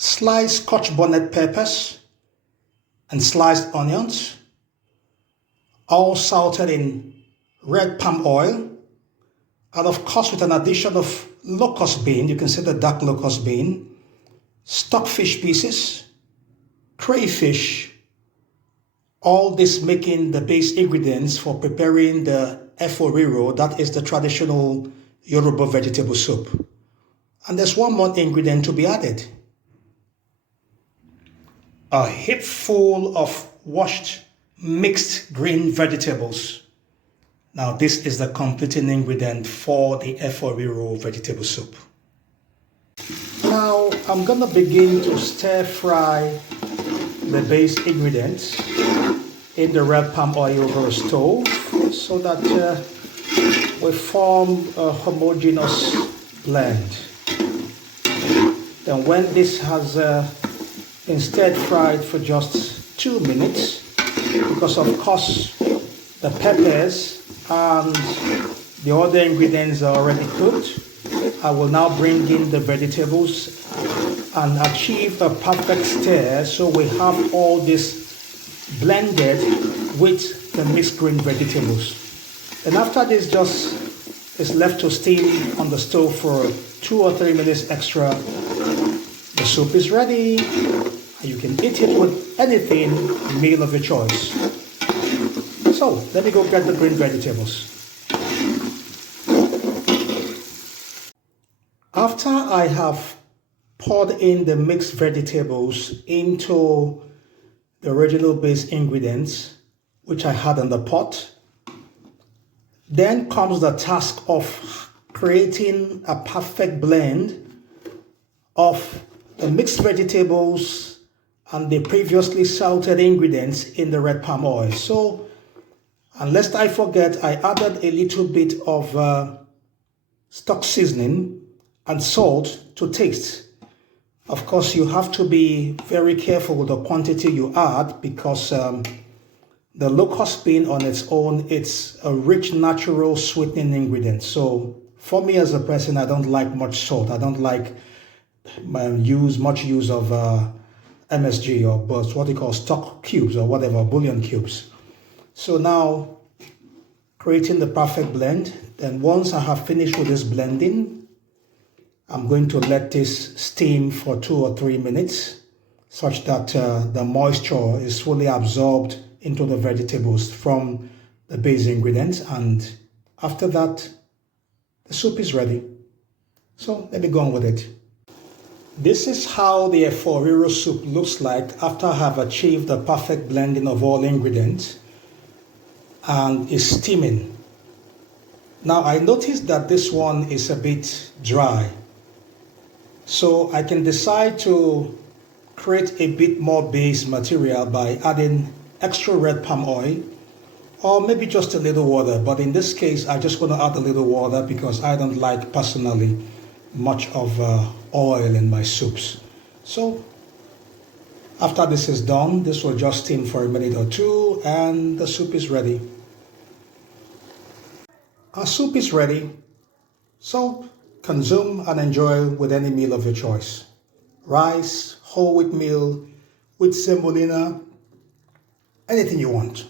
sliced Scotch bonnet peppers, and sliced onions, all salted in red palm oil, and of course with an addition of locust bean, you can see the dark locust bean, stockfish pieces, crayfish, all this making the base ingredients for preparing the Efo-riro, that is the traditional Yoruba vegetable soup. And there's one more ingredient to be added. A heap full of washed mixed green vegetables. Now this is the completing ingredient for the Efo-riro vegetable soup. Now I'm gonna begin to stir fry the base ingredients in the red palm oil over a stove so that we form a homogeneous blend. Then when this has been stirred fried for just 2 minutes, because of course the peppers and the other ingredients are already cooked, I will now bring in the vegetables and achieve a perfect stir so we have all this blended with the mixed green vegetables. And after this just is left to steam on the stove for 2 or 3 minutes extra, the soup is ready. You can eat it with anything, meal of your choice. So let me go get the green vegetables. After I have poured in the mixed vegetables into the original base ingredients, which I had in the pot, then comes the task of creating a perfect blend of the mixed vegetables and the previously salted ingredients in the red palm oil. So, and lest I forget, I added a little bit of stock seasoning and salt to taste. Of course, you have to be very careful with the quantity you add because the locust bean on its own, it's a rich natural sweetening ingredient. So for me as a person, I don't like much salt. I don't like much use of MSG or what you call stock cubes or whatever, bouillon cubes. So now creating the perfect blend. Then once I have finished with this blending, I'm going to let this steam for 2 or 3 minutes such that the moisture is fully absorbed into the vegetables from the base ingredients. And after that, the soup is ready. So let me go on with it. This is how the Efo-riro soup looks like after I have achieved the perfect blending of all ingredients and is steaming. Now I noticed that this one is a bit dry. So I can decide to create a bit more base material by adding extra red palm oil or maybe just a little water. But in this case, I just want to add a little water because I don't like personally much of oil in my soups. So after this is done, this will just steam for a minute or two and the soup is ready. Our soup is ready. So consume and enjoy with any meal of your choice. Rice, whole wheat meal, with semolina, anything you want.